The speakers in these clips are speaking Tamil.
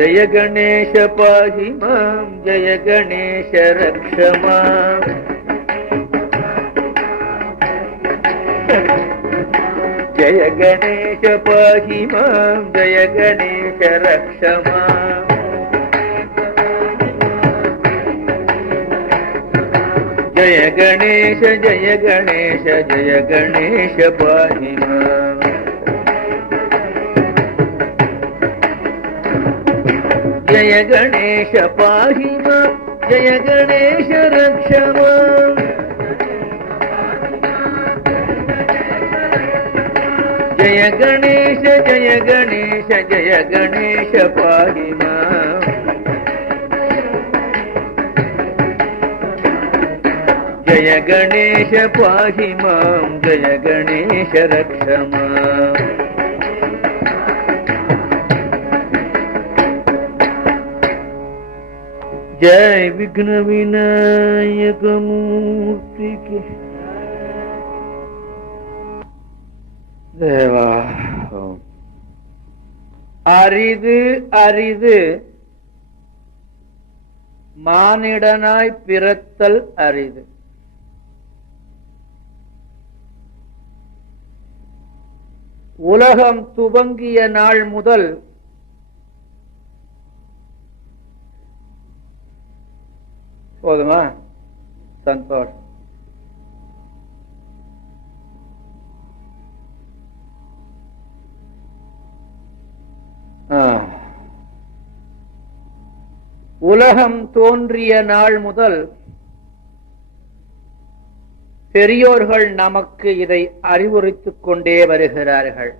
जय गणेश पाहि मां, जय गणेश रक्ष मां। जय गणेश पाहि मां, जय गणेश रक्ष मां। जय गणेश जय गणेश जय गणेश पाहि मां। जय गणेश पाहि मां, जय गणेश रक्ष मां। जय गणेश जय गणेश जय गणेश पाहि मां। जय गणेश पाहि मां, जय गणेश रक्ष मां। जय विघ्न विनायक मूर्ति के தேவா. அரிது அரிது மானிடனாய் பிறத்தல் அரிது. உலகம் துவங்கிய நாள் முதல் போதுமா? சந்தோஷம். உலகம் தோன்றிய நாள் முதல் பெரியோர்கள் நமக்கு இதை அறிவுறுத்திக் கொண்டே வருகிறார்கள்.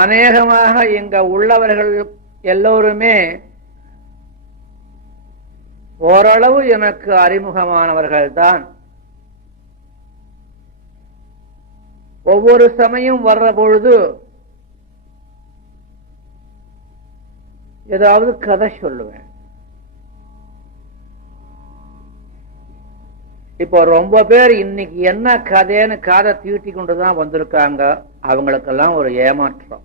அநேகமாக இங்க உள்ளவர்கள் எல்லோருமே ஓரளவு எனக்கு அறிமுகமானவர்கள்தான். ஒவ்வொரு சமயம் வர்ற பொழுது ஏதாவது கதை சொல்லுவேன். இப்போ ரொம்ப பேர் இன்னைக்கு என்ன கதைன்னு காதை தீட்டி கொண்டுதான் வந்திருக்காங்க. அவங்களுக்கெல்லாம் ஒரு ஏமாற்றம்.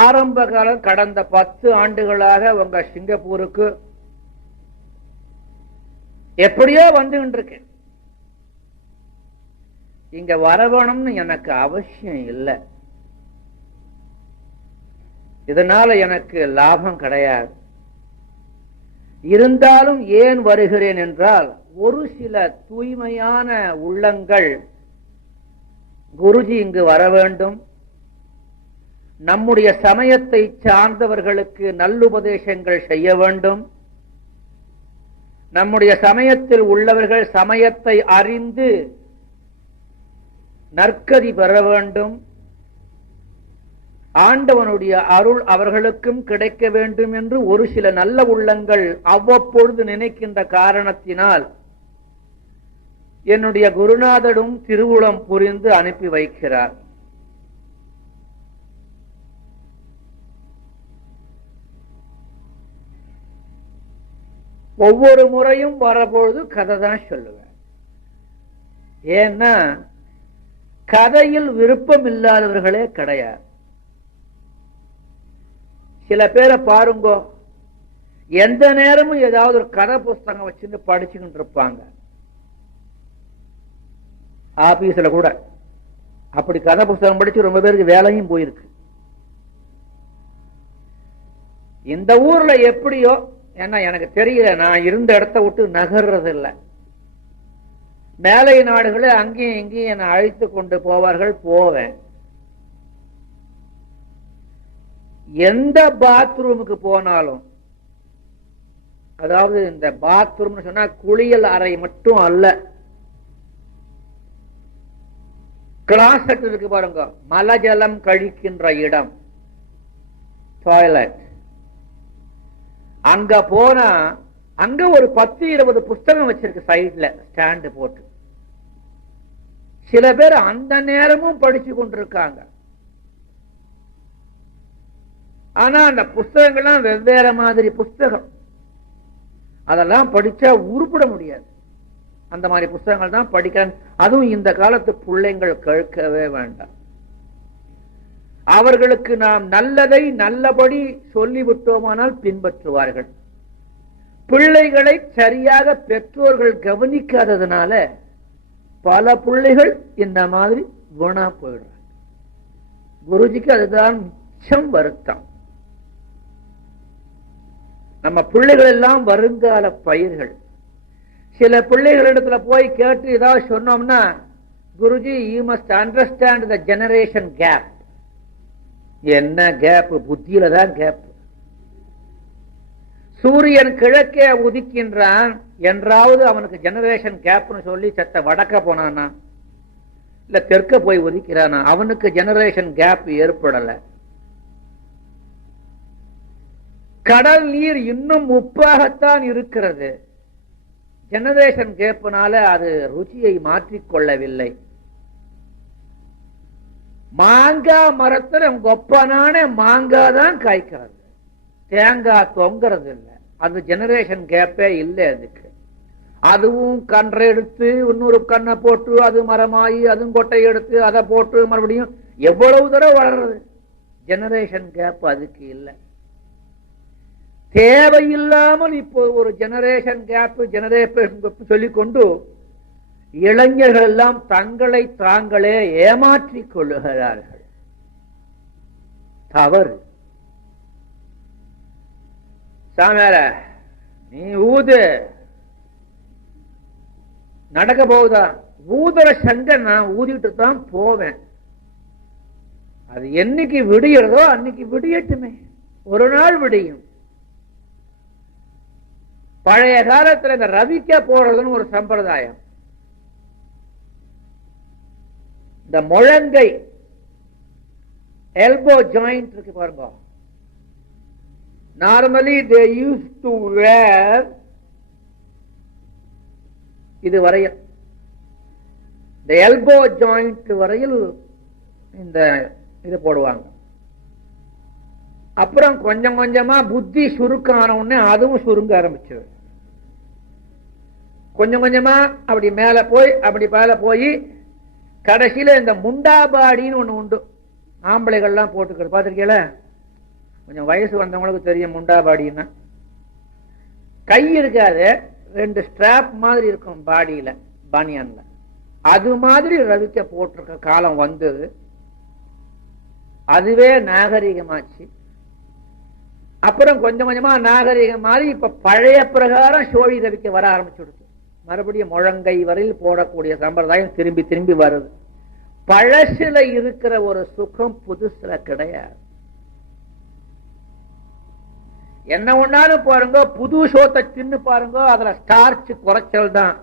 ஆரம்ப காலம் கடந்த 10 ஆண்டுகளாக உங்க சிங்கப்பூருக்கு எப்படியோ வந்துகிட்டு இருக்கேன். இங்க வரவேணும்னு எனக்கு அவசியம் இல்லை. இதனால எனக்கு லாபம் கிடையாது. இருந்தாலும் ஏன் வருகிறேன் என்றால், ஒரு சில தூய்மையான உள்ளங்கள் குருஜி இங்கு வர வேண்டும், நம்முடைய சமயத்தை சார்ந்தவர்களுக்கு நல்லுபதேசங்கள் செய்ய வேண்டும், நம்முடைய சமயத்தில் உள்ளவர்கள் சமயத்தை அறிந்து நற்கதி பெற வேண்டும், ஆண்டவனுடைய அருள் அவர்களுக்கும் கிடைக்க வேண்டும் என்று ஒரு சில நல்ல உள்ளங்கள் அவ்வப்பொழுது நினைக்கின்ற காரணத்தினால் என்னுடைய குருநாதரும் திருவுளம் புரிந்து அனுப்பி வைக்கிறார். ஒவ்வொரு முறையும் வரபொழுது கதை தான் சொல்லுவேன். ஏன்னா கதையில் விருப்பம் இல்லாதவர்களே கிடையாது. சில பேரை பாருங்கோ, எந்த நேரமும் ஏதாவது ஒரு கதை புஸ்தகம் வச்சுட்டு படிச்சுக்கிட்டு இருப்பாங்க. ஆபீஸ்ல கூட அப்படி கதை புஸ்தகம் படிச்சு ரொம்ப பேருக்கு வேலையும் போயிருக்கு. இந்த ஊர்ல எப்படியோ, ஏன்னா எனக்கு தெரியல, நான் இருந்த இடத்த விட்டு நகர்றது இல்லை. மேலை நாடுகளே அங்கேயும் இங்கேயும் என்னை அழைத்து கொண்டு போவார்கள், போவேன். எந்த பாத்ரூமுக்கு போனாலும், அதாவது இந்த பாத்ரூம் சொன்னா குளியல் அறை மட்டும் அல்ல, கிளாசெட் இருக்கு பாருங்க, மலஜலம் கழிக்கின்ற இடம், டாய்லெட். அங்க போனா அங்க ஒரு 10-20 புஸ்தகம் வச்சிருக்கு சைட்ல ஸ்டாண்டு போட்டு. சில பேர் அந்த நேரமும் படிச்சு கொண்டிருக்காங்க. ஆனா அந்த புஸ்தகங்கள்லாம் வெவ்வேறு மாதிரி புஸ்தகம். அதெல்லாம் படிச்சா உருப்பட முடியாது. அந்த மாதிரி புஸ்தகங்கள் தான் படிக்கிறேன். அதுவும் இந்த காலத்து பிள்ளைங்கள் கேட்கவே வேண்டாம். அவர்களுக்கு நாம் நல்லதை நல்லபடி சொல்லிவிட்டோமானால் பின்பற்றுவார்கள். பிள்ளைகளை சரியாக பெற்றோர்கள் கவனிக்காததுனால பல பிள்ளைகள் இந்த மாதிரி குணா போயிடுறாங்க. குருஜிக்கு அதுதான் மிச்சம் வருத்தம். நம்ம பிள்ளைகள் எல்லாம் வருங்கால பயிர்கள். சில பிள்ளைகளிடத்துல போய் கேட்டு ஏதாவது சொன்னோம்னா, Guruji you must understand the generation gap. என்ன கேப்? புத்தியில தான் கேப். சூரியன் கிழக்கே உதிக்கின்றான் என்றாவது அவனுக்கு ஜெனரேஷன் கேப்னு சொல்லி செத்த வடக்க போனானா இல்ல தெற்க போய் உதிக்கிறானா, அவனுக்கு ஜெனரேஷன் கேப் ஏற்படல. கடல் நீர் இன்னும் உப்பாகத்தான் இருக்கிறது. ஜெனரேஷன் கேப்னால அது ருச்சியை மாற்றிக்கொள்ளவில்லை. மாங்காய் மரத்துல கொப்பனான மாங்காய் தான் காய்க்கிறது, தேங்காய் தொங்குறது இல்லை. அது ஜெனரேஷன் கேப்பே இல்லை அதுக்கு. அதுவும் கன்றை எடுத்து இன்னொரு கண்ணை போட்டு அது மரமாயி அதுவும் கொட்டை எடுத்து அதை போட்டு மறுபடியும் எவ்வளவு தடவை வளர்றது. ஜெனரேஷன் கேப் அதுக்கு இல்லை. தேவையில்லாமல் இப்போ ஒரு ஜெனரேஷன் கேப் ஜெனரேஷன் சொல்லிக்கொண்டு இளைஞர்கள் எல்லாம் தங்களை தாங்களே ஏமாற்றிக் கொள்ளுகிறார்கள். தவறு. சாமியார நீ ஊது, நடக்க போகுதா? ஊதுற சங்க நான் ஊதிட்டு தான் போவேன். அது என்னைக்கு விடியறதோ அன்னைக்கு விடியட்டுமே. ஒரு நாள் விடியும். பழைய காலத்துல இந்த ரவிக்க போறதுன்னு ஒரு சம்பிரதாயம். இந்த முழங்கை எல்போ ஜாயிண்ட் இருக்கு பாருங்க. Normally they used to wear இது வரையில் இந்த எல்போ ஜாயிண்ட் வரையில் இந்த இது போடுவாங்க. அப்புறம் கொஞ்சம் கொஞ்சமா புத்தி சுருக்கான உடனே அதுவும் சுருங்க ஆரம்பிச்சது. கொஞ்சம் கொஞ்சமா அப்படி மேல போய் அப்படி மேல போய் கடைசியில இந்த முண்டாபாடின்னு ஒண்ணு உண்டு. ஆம்பளைகள்லாம் போட்டுக்கிறது பார்த்திருக்கீங்கள? கொஞ்சம் வயசு வந்தவங்களுக்கு தெரியும் முண்டாபாடின்னா. கை இருக்காது, ரெண்டு ஸ்ட்ராப் மாதிரி இருக்கும் பாடியில, பனியன்ல. அது மாதிரி ரவிக்க போட்டிருக்க காலம் வந்தது. அதுவே நாகரிகமாச்சு. அப்புறம் கொஞ்சம் கொஞ்சமா நாகரிகம் மாதிரி இப்ப பழைய பிரகாரம் சோழி ரவிக்க வர ஆரம்பிச்சுடுது. மறுபடியும் முழங்கை வரையில் போடக்கூடிய சம்பிரதாயம் திரும்பி திரும்பி வருது. பழசுல இருக்கிற ஒரு சுகம் புதுசுல கிடையாது. என்ன ஒன்னாலும் பாருங்க, புது சோத்தை தின்னு பாருங்க, அதுல ஸ்டார்ச் குறைச்சல் தான்.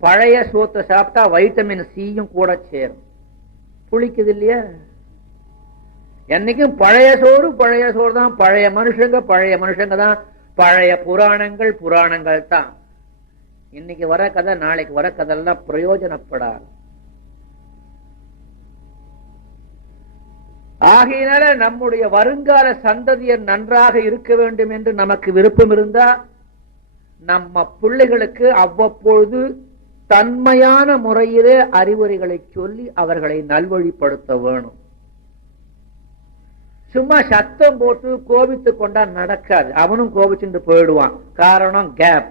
பழைய சோத்தை சாப்பிட்டா வைட்டமின் சியும் கூட சேரும். புளிக்குது இல்லையா? என்னைக்கும் பழைய சோறு தான். பழைய மனுஷங்க தான். பழைய புராணங்கள் தான். இன்னைக்கு வர கதை நாளைக்கு வர கதெல்லாம் பிரயோஜனப்படாது. ஆகையினால நம்முடைய வருங்கால சந்ததியர் நன்றாக இருக்க வேண்டும் என்று நமக்கு விருப்பம் இருந்தா நம்ம பிள்ளைகளுக்கு அவ்வப்பொழுது தன்மையான முறையிலே அறிவுரைகளை சொல்லி அவர்களை நல்வழிப்படுத்த வேணும். சும்மா சத்தம் போட்டு கோபித்து கொண்டா நடக்காது. அவனும் கோபிச்சுட்டு போயிடுவான். காரணம் கேப்.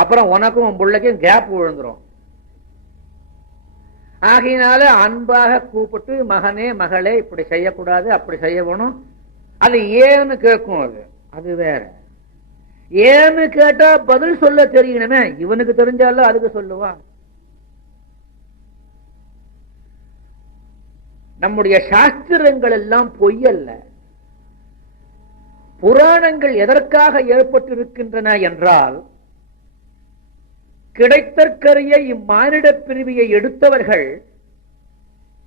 அப்புறம் உனக்கும் உன் பிள்ளைக்கும் கேப் விழுந்துரும். ஆகையினால அன்பாக கூப்பிட்டு, மகனே மகளே இப்படி செய்யக்கூடாது, அப்படி செய்ய வேணும். அது ஏன்னு கேட்கும். அது வேற. ஏன்னு கேட்டா பதில் சொல்ல தெரியணுமே. இவனுக்கு தெரிஞ்சாலும் அதுக்கு சொல்லுவான். நம்முடைய சாஸ்திரங்கள் எல்லாம் பொய்யல்ல. புராணங்கள் எதற்காக ஏற்பட்டிருக்கின்றன என்றால், கிடைத்தற்கரிய இம்மானிட பிரிவியை எடுத்தவர்கள்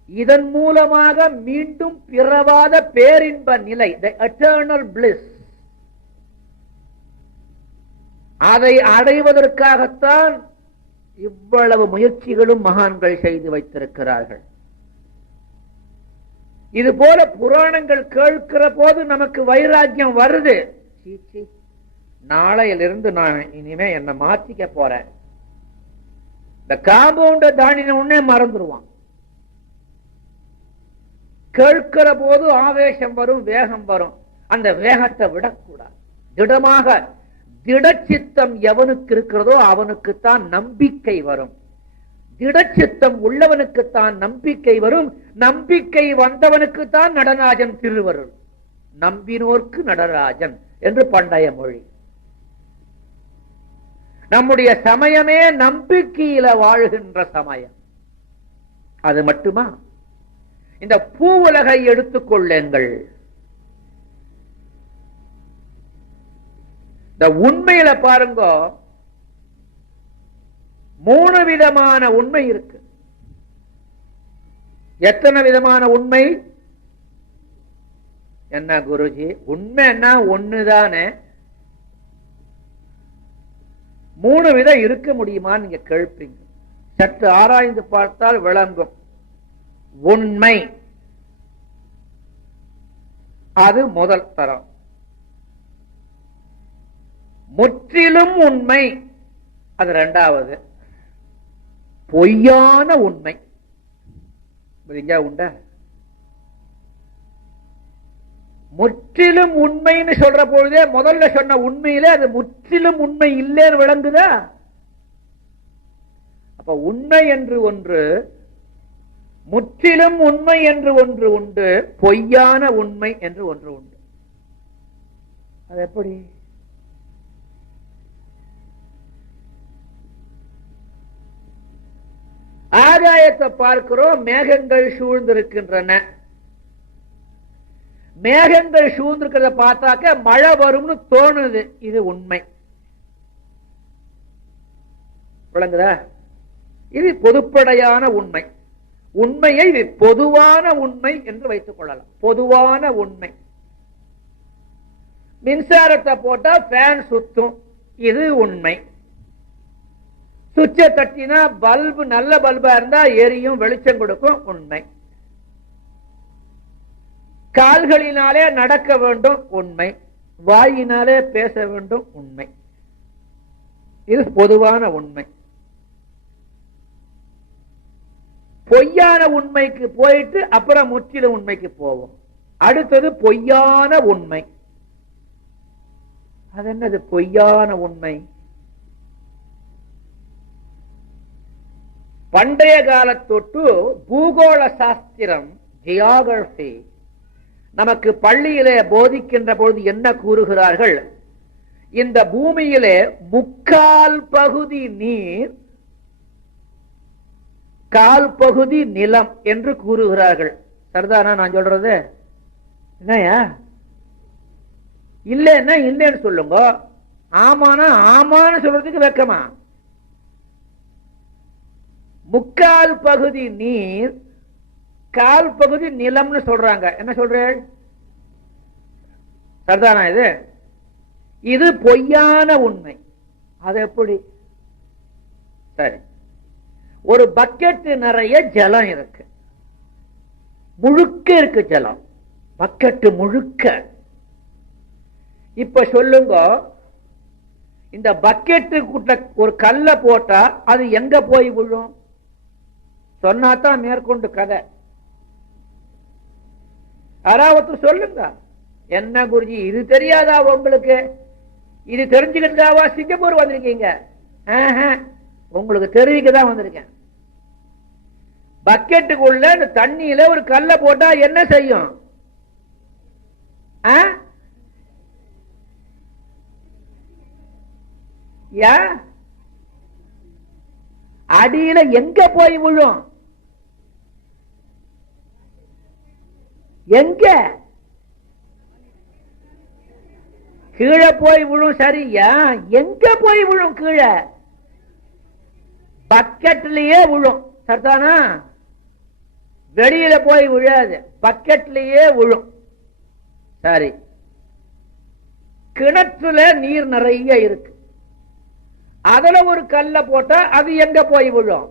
இதன் மூலமாக மீண்டும் பிறவாத பேரின்ப நிலை, the eternal bliss, அதை அடைவதற்காகத்தான் இவ்வளவு முயற்சிகளும் மகான்கள் செய்து வைத்திருக்கிறார்கள். இது போல புராணங்கள் கேட்கிற போது நமக்கு வைராக்கியம் வருது. நாளையிலிருந்து நான் இனிமே என்ன மாத்திக்க போறேன். இந்த காம்பவுண்ட தாண்டின உடனே மறந்துடுவான். கேட்கிற போது ஆவேசம் வரும், வேகம் வரும். அந்த வேகத்தை விடக்கூடாது. திடமாக திடச்சித்தம் எவனுக்கு இருக்கிறதோ அவனுக்குத்தான் நம்பிக்கை வரும். திடச்சித்தம் உள்ளவனுக்குத்தான் நம்பிக்கை வரும். நம்பிக்கை வந்தவனுக்குத்தான் நடராஜன் திருவருள். நம்பினோர்க்கு நடராஜன் என்று பண்டைய மொழி. நம்முடைய சமயமே நம்பிக்கையில வாழ்கின்ற சமயம். அது மட்டுமா? இந்த பூ உலகை எடுத்துக்கொள்ளுங்கள். இந்த உண்மையில பாருங்க, 3 விதமான உண்மை இருக்கு. எத்தனை விதமான உண்மை? என்ன குருஜி, உண்மைன்னா ஒண்ணுதானே, 3 விதம் இருக்க முடியுமான்னு நீங்க கேட்பீங்க. சற்று ஆராய்ந்து பார்த்தால் விளங்கும். உண்மை அது முதல் தரம். முற்றிலும் உண்மை அது இரண்டாவது. பொய்யான உண்மை உண்ட. முற்றிலும் உண்மைன்னு சொல்ற பொழுதே முதல்ல சொன்ன உண்மையிலே அது முற்றிலும் உண்மை இல்லைன்னு விளங்குதா? அப்ப உண்மை என்று ஒன்று, முற்றிலும் உண்மை என்று ஒன்று உண்டு, பொய்யான உண்மை என்று ஒன்று உண்டு. அது எப்படி? ஆகாயத்தை பார்க்கிறோம், மேகங்கள் சூழ்ந்திருக்கின்றன. மேகங்கள் சூழ்ந்திருக்கிறத பார்த்தாக்க மழை வரும்னு தோணுது. இது உண்மை. விளங்குதா? இது பொதுப்படையான உண்மை. உண்மையை பொதுவான உண்மை என்று வைத்துக் கொள்ளலாம். பொதுவான உண்மை. மின்சாரத்தை போட்டா ஃபேன் சுத்தும், இது உண்மை. சுவிட்சை தட்டினா பல்பு நல்ல பல்பா இருந்தா எரியும், வெளிச்சம் கொடுக்கும், உண்மை. கால்களினாலே நடக்க வேண்டும், உண்மை. வாயினாலே பேச வேண்டும், உண்மை. இது பொதுவான உண்மை. பொய்யான உண்மைக்கு போயிட்டு அப்புறம் முற்றிலும் உண்மைக்கு போவோம். அடுத்தது பொய்யான உண்மை. அது என்னது பொய்யான உண்மை? பண்டைய காலத்தொட்டு பூகோள சாஸ்திரம், ஜியோகிராபி, நமக்கு பள்ளியிலே போதிக்கின்ற பொழுது என்ன கூறுகிறார்கள்? இந்த பூமியிலே 3/4 பகுதி நீர், 1/4 பகுதி நிலம் என்று கூறுகிறார்கள். சரிதானா நான் சொல்றது? என்னையா இல்லைன்னா இல்லைன்னு சொல்லுங்க, ஆமானா ஆமான்னு சொல்றதுக்கு வெக்கமா? 3/4 பகுதி நீர், 1/4 பகுதி நிலம்னு சொல்றாங்க. என்ன சொல்றேன்? சரிதானா? இது பொய்யான உண்மை. அது எப்படி? சரி, ஒரு பக்கெட் நிறைய ஜலம் இருக்கு, முழுக்க இருக்கு ஜலம், பக்கெட் முழுக்க. இப்ப சொல்லுங்க, இந்த பக்கெட்டுக்குள்ள ஒரு கல்ல போட்டா அது எங்க போய் விழும்? சொன்னாதான் மேற்கொண்டு கதை. யாராவது சொல்லுங்க. என்ன குருஜி இது தெரியாதா உங்களுக்கு? இது தெரிஞ்சுக்கிறதுக்காவா சிங்கப்பூர் வந்திருக்கீங்க? உங்களுக்கு தெரிவிக்கதான் வந்திருக்கேன். பக்கெட்டுக்குள்ள இந்த தண்ணியில ஒரு கல்ல போட்டா என்ன செய்யும்? அடியில எங்க போய் விழும்? எங்க? கீழே போய் விழும். சரியா? எங்க போய் விழும்? கீழே பக்கெட்லயே விழும். சரிதானா? வெளியில போய் விழாது, பக்கெட்லயே விழும். சரி, கிணற்றுல நீர் நிறைய இருக்கு, அதுல ஒரு கல்ல போட்டா அது எங்க போய் விழும்?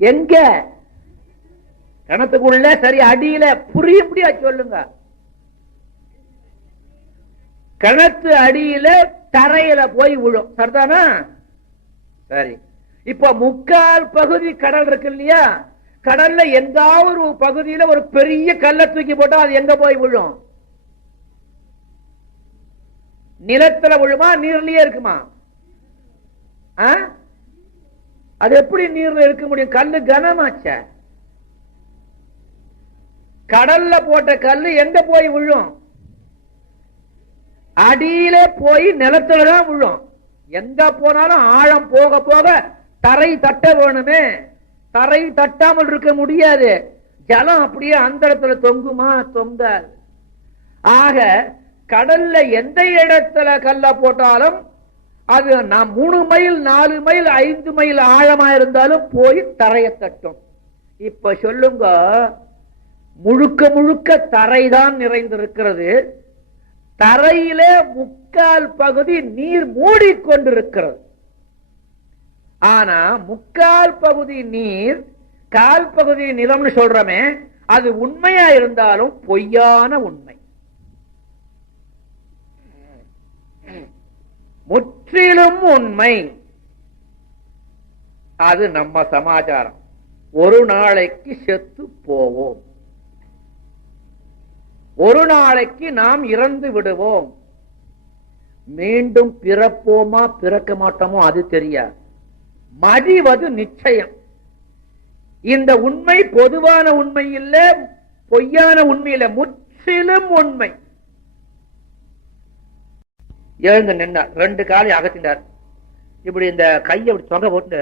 எங்க? கிணத்துக்குள்ள. சரி, அடியில. புரியும்படியா சொல்லுங்க. கிணத்து அடியில தரையில போய் விழும். சரிதானா? சரி. இப்ப முக்கால் பகுதி கடல் இருக்கு இல்லையா? கடல்ல எந்தாவது ஒரு பகுதியில ஒரு பெரிய கல்லை தூக்கி போட்டா அது எங்க போய் விழும்? நிலத்துல விழுமா, நீர்லயே இருக்குமா? அது எப்படி நீர்ல இருக்க முடியும்? கல்லு கனமாச்ச. கடல்ல போட்ட கல்லு எங்க போய் விழும்? அடியில போய் நிலத்துலதான் விழும். எங்க போனாலும் ஆழம் போக போக தரை தட்ட வேணுமே. தரை தட்டாமல் இருக்க முடியாது. ஜலம் அப்படியே அந்த இடத்துல தொங்குமா? தொங்காது. ஆக கடல்ல எந்த இடத்துல கல்ல போட்டாலும் அது 3 மைல் 4 மைல் 5 மைல் ஆழமா இருந்தாலும் போய் தரையை தட்டும். இப்ப சொல்லுங்க, முழுக்க முழுக்க தரைதான் நிறைந்திருக்கிறது. தரையில முக்கால் பகுதி நீர் மூடிக்கொண்டிருக்கிறது. ஆனா முக்கால் பகுதி நீர், கால் பகுதி நிலம்னு சொல்றமே, அது உண்மையா இருந்தாலும் பொய்யான உண்மை. முற்றிலும் உண்மை. அது நம்ம சமாச்சாரம். ஒரு நாளைக்கு செத்து போவோம், ஒரு நாளைக்கு நாம் இறந்து விடுவோம். மீண்டும் பிறப்போமா பிறக்க மாட்டோமோ அது தெரியாது. மடிவது நிச்சயம். இந்த உண்மை பொதுவான உண்மை இல்ல, பொய்யான உண்மை இல்ல, முற்றிலும் உண்மை. எழுந்து நின்றார், 2 காலை அகத்தினார். இப்படி இந்த கையை இப்படி தொகை போட்டு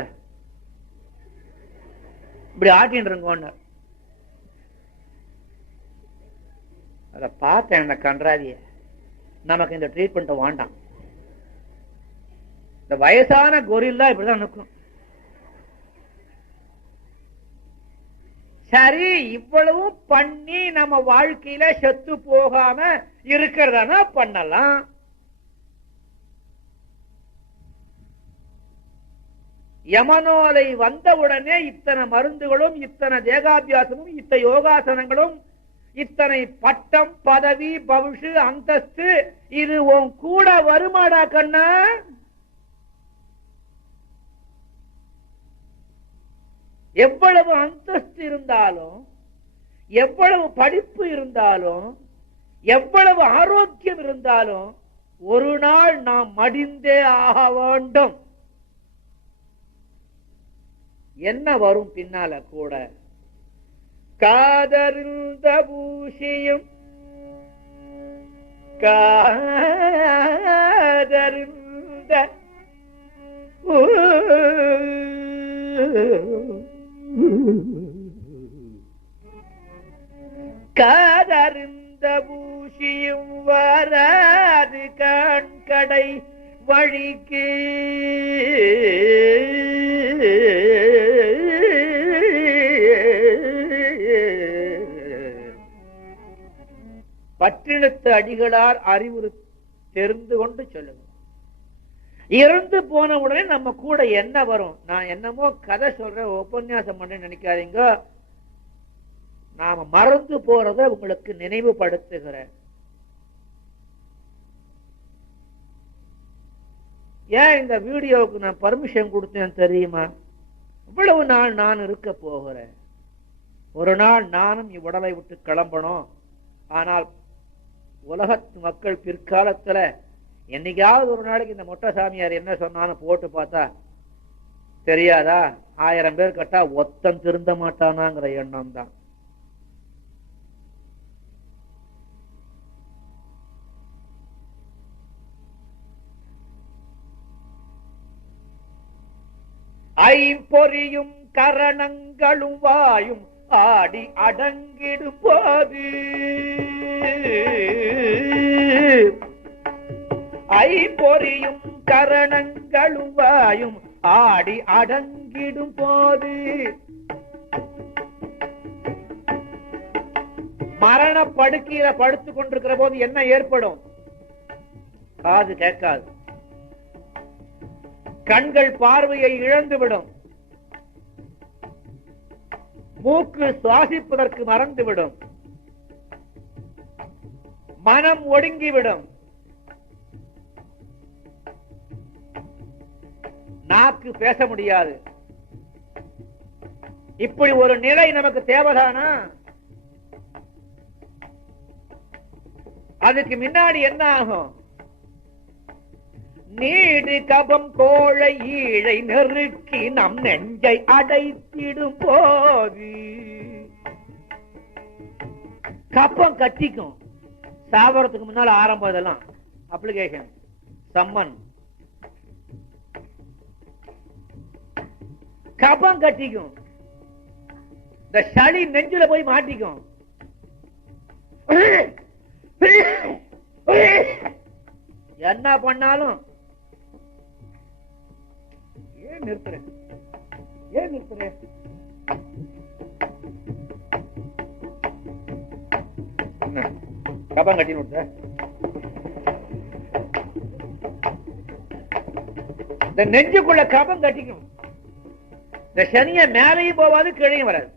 இப்படி ஆட்டின்னு அத பார்த்தேன். என்ன கன்றாதிய, நமக்கு இந்த ட்ரீட்மெண்ட் வேண்டாம். இந்த வயசான கொரில்லா இப்படிதான் நிற்கும். சரி, இவ்வளவு பண்ணி நம்ம வாழ்க்கையில செத்து போகாம இருக்கிறதா பண்ணலாம். யமனோலை வந்தவுடனே இத்தனை மருந்துகளும், இத்தனை தேகாபியாசமும், இத்தனை யோகாசனங்களும், இத்தனை பட்டம் பதவி பவுஷு அந்தஸ்து, இது உன் கூட வருமாடா கண்ணா? எவ்வளவு அந்தஸ்து இருந்தாலும், எவ்வளவு படிப்பு இருந்தாலும், எவ்வளவு ஆரோக்கியம் இருந்தாலும், ஒரு நாள் நாம் மடிந்தே ஆக வேண்டும். என்ன வரும் பின்னால கூட? காதறிந்த பூஷியும் காதறிந்த காதறிந்த பூஷியும் வராது கண்கடை வழிக்கு பற்றினத்து அடிகளார் அறிவுறு தெரிந்து கொண்டு சொல்லுங்க. இறந்து போன உடனே நம்ம கூட என்ன வரும்? நான் என்னமோ கதை சொல்றேன், உபன்யாசம் பண்ண நினைக்காதீங்க. நாம மறந்து போறத உங்களுக்கு நினைவுபடுத்துகிறேன். ஏன் இந்த வீடியோவுக்கு நான் பர்மிஷன் கொடுத்தேன் தெரியுமா? இவ்வளவு நாள் நான் இருக்க போகிறேன். ஒரு நாள் நானும் இவ்வுடலை விட்டு கிளம்பணும். ஆனால் உலகத்து மக்கள் பிற்காலத்துல என்னைக்காவது ஒரு நாளைக்கு இந்த மொட்டை சாமியார் என்ன சொன்னாலும் போட்டு பார்த்தா தெரியாதா? 1000 பேர் கட்டா ஒத்தம் திருந்த மாட்டானாங்கிற எண்ணம் தான். ஐம்பொறியும் கரணங்களும் வாயும் ஆடி அடங்கிடும் போது, ஐம்பொறியும் கரணங்களும் வாயும் ஆடி அடங்கிடும் போது, மரண படுக்கையில படுத்துக் கொண்டிருக்கிற போது என்ன ஏற்படும்? காது கேட்காது, கண்கள் பார்வையை இழந்துவிடும், மூக்கு சுவாசிப்பதற்கு மறந்துவிடும், மனம் ஒடுங்கிவிடும், நாக்கு பேச முடியாது. இப்படி ஒரு நிலை நமக்கு தேவைதானா? அதுக்கு முன்னாடி என்ன ஆகும்? நீடு கபம் கோழை ஈழை நெருக்கி நம் நெஞ்சை அடைத்திடும் போது கப்பம் கட்டிக்கும். சாவரத்துக்கு முன்னால ஆரம்பம். இதெல்லாம் அப்ளிகேஷன் சம்மன். கபம் கட்டிக்கும். இந்த சளி நெஞ்சில போய் மாட்டிக்கும். என்ன பண்ணாலும் ஏன் நிறுத்துறேன், ஏன் நிறுத்துறேன்? கபம் கட்டி விட்ட இந்த நெஞ்சுக்குள்ள கபம் கட்டிக்கும். இந்த சனிய மேலையும் போவாது, கீழையும் வராது.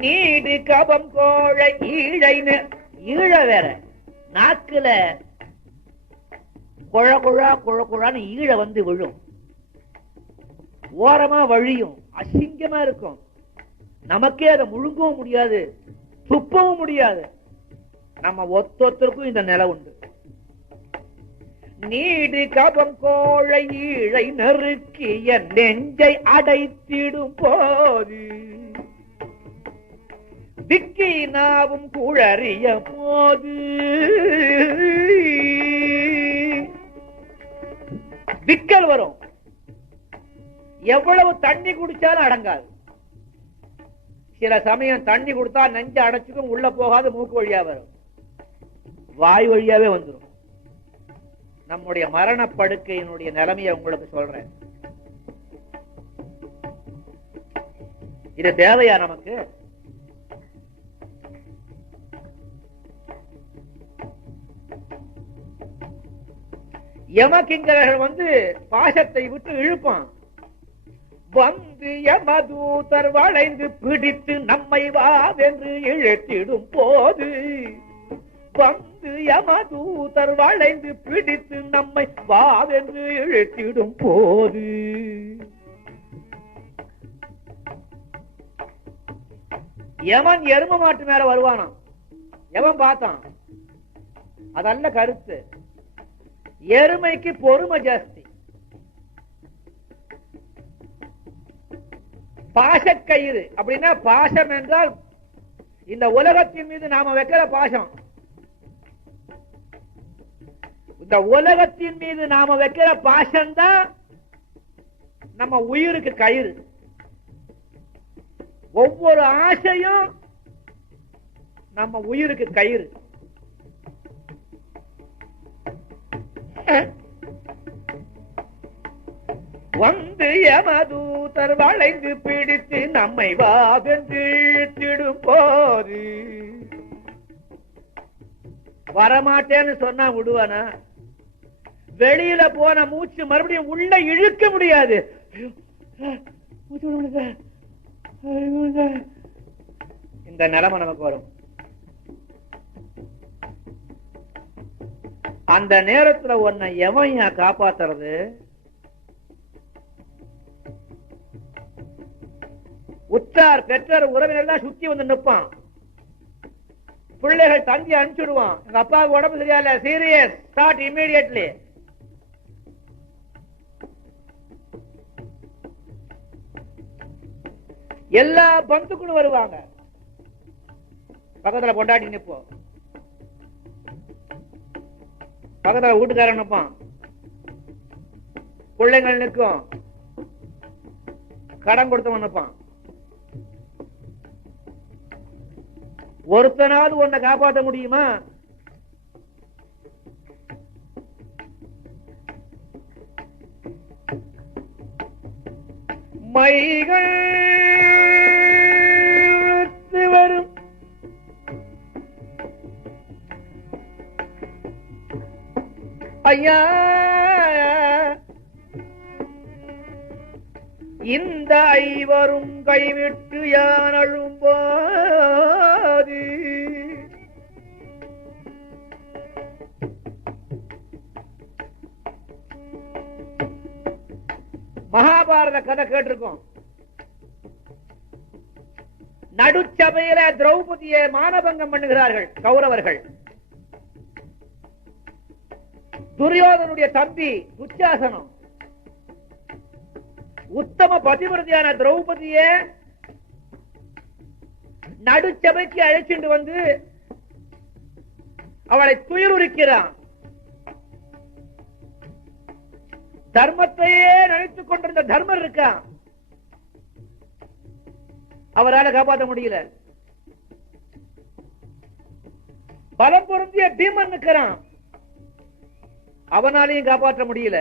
நீடு கபம் கோழ ஈழைன்னு ஈழ வேற. நாக்குல குழ குழா குழ குழான்னு ஈழ வந்து விழும். ஓரமா வழியும். அசிங்கமா இருக்கும். நமக்கே அதை முழுங்கவும் முடியாது, துப்பவும் முடியாது. நம்ம ஒத்தொத்தருக்கும் இந்த நிலை உண்டு. நீடு கபம் கோழை ஈழை நெருக்கிய நெஞ்சை அடைத்திடும் போது விக்கி நாவும் குழறிய போது விக்கல் வரும். எவ்வளவு தண்ணி குடிச்சாலும் அடங்காது. சில சமயம் தண்ணி கொடுத்தா நெஞ்சு அடைச்சுக்கும், உள்ள போகாது, மூக்கு வழியா வரும், வாய் வழியாவே வந்துடும். நம்முடைய மரண படுக்கையினுடைய நிலைமையை உங்களுக்கு சொல்றேன். இது தேவையா நமக்கு? யமகிங்கரர்கள் வந்து பாசத்தை விட்டு இழுப்பான். வந்து யமதூதர் வளைந்து பிடித்து நம்மை வாவென்று இழுத்திடும் போது வந்து யமதூதர் வளைந்து பிடித்து நம்மை வாவென்று இழுத்திடும் போது யமன் எரும மாட்டு மேல வருவானாம். யமன் பார்த்தான். அதல்ல கருத்து. எருமைக்கு பொறுமை ஜாஸ்தி. பாசக்கயிறு அப்படின்னா, பாசம் என்றால் இந்த உலகத்தின் மீது நாம வைக்கிற பாசம். இந்த உலகத்தின் மீது நாம வைக்கிற பாசம் தான் நம்ம உயிருக்கு கயிறு. ஒவ்வொரு ஆசையும் நம்ம உயிருக்கு கயிறு. வந்து யமதூதர் வளைந்து பிடித்து நம்மை வாவென்று இழுத்திடும் போது வரமாட்டேன்னு சொன்னா விடுவானா? வெளியில போன மூச்சு மறுபடியும் உள்ள இழுக்க முடியாது. இந்த நிலைமை நமக்கு வரும். அந்த நேரத்துல உன்னை எவன் காப்பாத்துறது? உற்றார் பெற்றார் உறவினர் சுத்தி வந்து நிற்பான். பிள்ளைகள் தங்கி அனுப்பிச்சுடுவான். எங்க அப்பாவுக்கு உடம்பு சரியால, சீரியஸ், ஸ்டார்ட் இமீடியட்லி. எல்லா பந்துக்களும் வருவாங்க. பக்கத்துல பொண்டாட்டி நிற்போம், பக்கத்துல வீட்டுக்காரன் நிற்பான், பிள்ளைங்கள் நிற்கும், கடன் கொடுத்தவன் நிற்பான். ஒருத்தனாவது உன்னை காப்பாற்ற முடியுமா? மைகள் வரும் ஐயா, இந்த ஐவரும் கைவிட்டு யான் அழும்போது மகாபாரத கதை கேட்டிருக்கோம். நடுச்சபையில திரௌபதியை மானபங்கம் பண்ணுகிறார்கள் கௌரவர்கள். துரியோதனுடைய தம்பி துச்சாசனம் உத்தம பதிவிரதியான திரௌபதிய நடுச்சபைக்கு அழைச்சிட்டு வந்து அவளை துயருரிக்கிறான். தர்மத்தையே நினைத்துக் கொண்டிருந்த தர்மர் இருக்கான், அவரால் காப்பாற்ற முடியல. பலம் பொருந்திய பீமன் இருக்கிறான், அவனாலையும் காப்பாற்ற முடியல.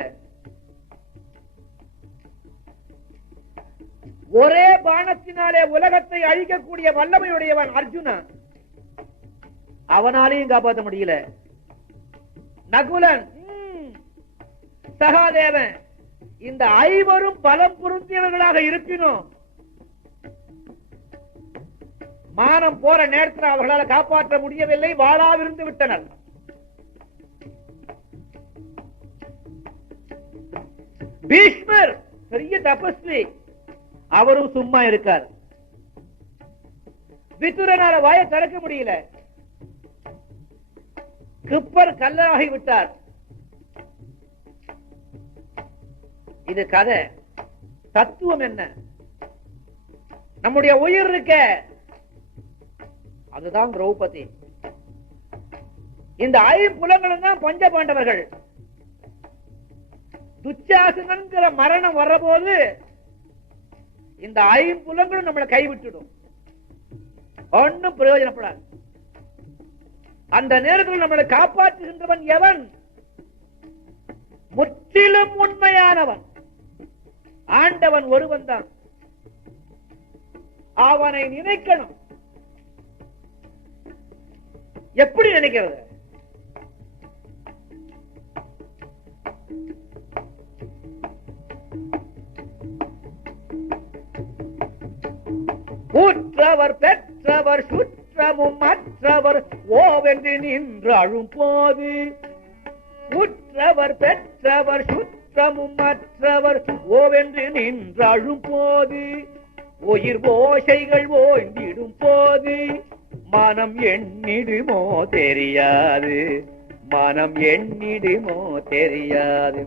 ஒரே பானத்தினாலே உலகத்தை அழிக்கக்கூடிய வல்லமையுடையவன் அர்ஜுனன், அவனாலையும் காப்பாற்ற முடியல. நகுலன், சகாதேவன், இந்த ஐவரும் பலம் பொருந்தியவர்களாக இருப்பினும் மானம் போற நேரத்தில் அவர்களால் காப்பாற்ற முடியவில்லை, வாளாவிருந்து விட்டனர். பீஷ்மர் பெரிய தபஸ்வி, அவரும் சும்மா இருக்கார். விதுரனால வாயை திறக்க முடியல, கிப்பர் கல்லாகி விட்டார். இது கதை. தத்துவம் என்ன? நம்முடைய உயிர் இருக்க, அதுதான் திரௌபதி. இந்த ஐம்புலங்களும் தான் பஞ்ச பாண்டவர்கள். துச்சாசனங்கிற மரணம் வர்ற போது இந்த ஐம்புலங்களும் நம்மளை கைவிட்டுடும், ஒன்னும் பிரயோஜனப்படாது. அந்த நேரத்தில் நம்மளை காப்பாற்றுகின்றவன் எவன்? முற்றிலும் உண்மையானவன் ஆண்டவன் ஒருவன் தான். அவனை நினைக்கணும். எப்படி நினைக்கிறது? ஊற்றவர் பெற்றவர் சுற்றமும் மற்றவர் ஓவென்று நின்று அழும் போது, உற்றவர் பெற்றவர் சுற்றமும் மற்றவர் ஓவென்று நின்று அழும் போது, உயிர் ஓசைகள் ஓய்ந்திடும் போது மனம் எண்ணிடுமோ தெரியாது, மனம் எண்ணிடுமோ தெரியாது.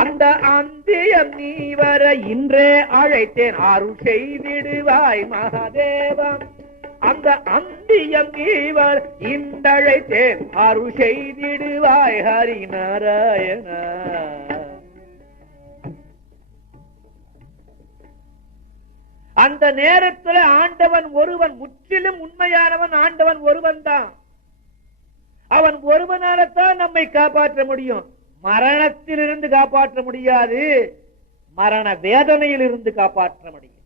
அந்த அந்தியம் நீ வர இன்றே அழைத்தேன், அருள் செய்திடுவாய் மகாதேவம். அந்த அந்தியம் நீ வர இன்றழைத்தேன், அருள் செய்திடுவாய் ஹரிநாராயணா. அந்த நேரத்தில் ஆண்டவன் ஒருவன், முற்றிலும் உண்மையானவன் ஆண்டவன் ஒருவன் தான். அவன் ஒருவனால்தான் நம்மை காப்பாற்ற முடியும். மரணத்திலிருந்து காப்பாற்ற முடியாது, மரண வேதனையில் இருந்து காப்பாற்ற முடியும்.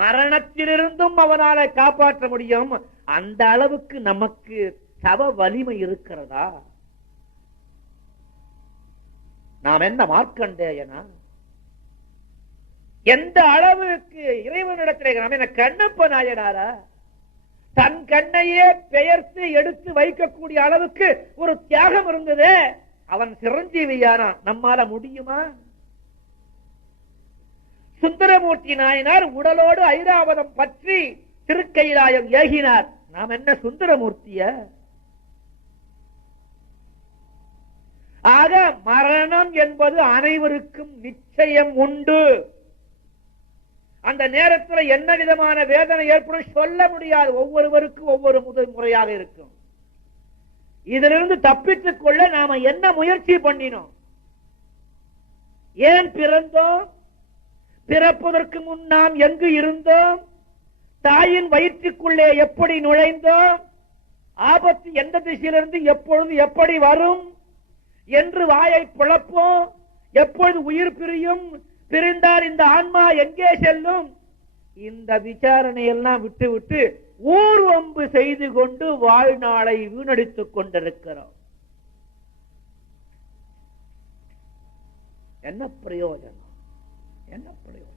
மரணத்திலிருந்தும் அவனால காப்பாற்ற முடியும். அந்த அளவுக்கு நமக்கு தவ வலிமை இருக்கிறதா? நாம் என்ன மார்க்கண்டேயனா? எந்த அளவுக்கு இறைவனிடத்திலே நாம் என்ன கண்ணப்ப நாயனாரா? தன் கண்ணையே பெயர்த்து எடுத்து வைக்கக்கூடிய அளவுக்கு ஒரு தியாகம் இருந்தது. அவன் சிரஞ்சீவியானா, நம்மால முடியுமா? சுந்தரமூர்த்தி நாயனார் உடலோடு ஐராவதம் பற்றி திருக்கைலாயம் ஏகினார். நாம் என்ன சுந்தரமூர்த்திய? ஆக மரணம் என்பது அனைவருக்கும் நிச்சயம் உண்டு. அந்த நேரத்தில் என்ன விதமான வேதனை ஏற்படும் சொல்ல முடியாது. ஒவ்வொருவருக்கும் ஒவ்வொரு முறையாக இருக்கும். இதிலிருந்து தப்பித்துக் கொள்ள நாம என்ன முயற்சி பண்ணினோம்? ஏன் பிறந்தோம்? பிறப்பதற்கு முன் நாம் எங்கு இருந்தோம்? தாயின் வயிற்றுக்குள்ளே எப்படி நுழைந்தோம்? ஆபத்து எந்த திசையிலிருந்து எப்பொழுது எப்படி வரும் என்று வாயை பிளப்போம். எப்பொழுது உயிர் பிரியும்? பிரிந்தார் இந்த ஆன்மா எங்கே செல்லும்? இந்த விசாரணை எல்லாம் விட்டுவிட்டு ஊர்வம்பு செய்து கொண்டு வாழ்நாளை வீணடித்துக் கொண்டிருக்கிறோம். என்ன பிரயோஜனம்? என்ன பிரயோஜனம்?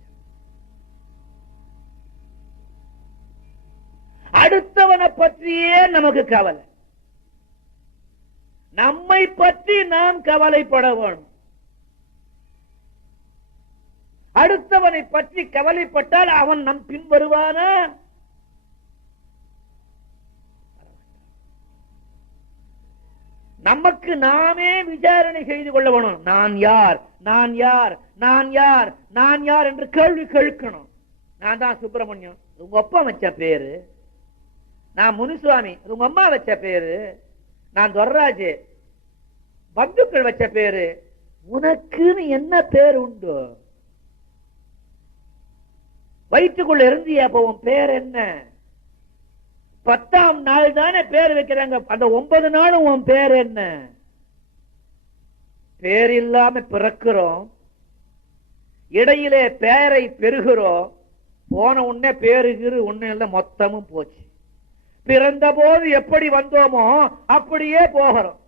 அடுத்தவனை பற்றியே நமக்கு கவலை. நம்மை பற்றி நாம் கவலைப்பட வேணும். அடுத்தவனை பற்றி கவலைப்பட்டால் அவன் நம் பின் வருவானா? நமக்கு நாமே விசாரணை செய்து கொள்ள வேணும். நான் யார், நான் யார், நான் யார், நான் யார் என்று கேள்வி கேட்கணும். நான் தான் சுப்பிரமணியம், உங்க அப்பா வச்ச பேரு. நான் முனுசுவாமி, உங்க அம்மா வச்ச பேரு. நான் துர்ராஜ், பந்துக்கள் வச்ச பேரு. உனக்குன்னு என்ன பேர் உண்டு? வயிற்றுக்குள்ள இருந்தியா? அப்ப உன் பேர் என்ன? 10ஆம் நாள் தானே பேர் வைக்கிறாங்க. அந்த 9 நாளும் உன் பேர் என்ன? பேர் இல்லாம பிறக்கிறோம், இடையிலே பேரை பெறுகிறோம். போன உடனே பேருகிறு ஒண்ணு இல்ல, மொத்தமும் போச்சு. பிறந்த போது எப்படி வந்தோமோ அப்படியே போகிறோம்.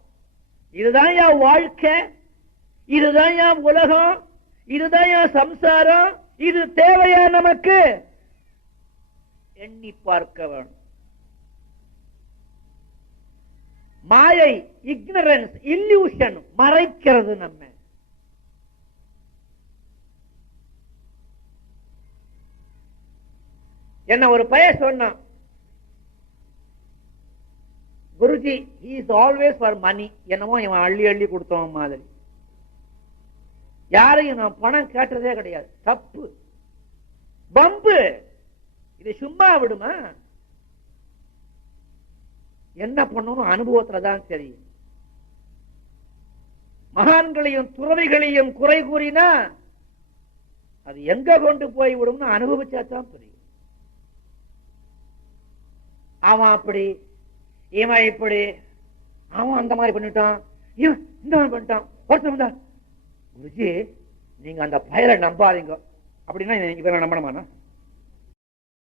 இதுதான் என் வாழ்க்கை, இதுதான் என் உலகம், இதுதான் என் சம்சாரம். இது தேவையா நமக்கு? எண்ணி பார்க்க வேணும். மாயை, இக்னரன்ஸ், இல்லூஷன் மறைக்கிறது நம்ம. என்ன ஒரு பையன் சொன்னான், Guruji he is always for money. என்னமோ இவன் அள்ளி அள்ளி கொடுத்தவன் மாதிரி. யாரையும் நான் பணம் கேட்டதே கிடையாது. தப்பு, பம்பு. இது சும்மா விடுமா? என்ன பண்ணணும் அனுபவத்துல தான் தெரியும். மகான்களையும் துறவிகளையும் குறை கூறினா அது எங்க கொண்டு போய் விடும்னு அனுபவிச்சாதான் தெரியும். அவன் அப்படி, இவன் இப்படி, அவன் அந்த மாதிரி பண்ணிட்டான், இவன் இந்த மாதிரி பண்ணிட்டான். ஒருத்தர் குருஜி நீங்க அந்த பயலை நம்பாதீங்க அப்படின்னா இவன் நம்பணுமானா?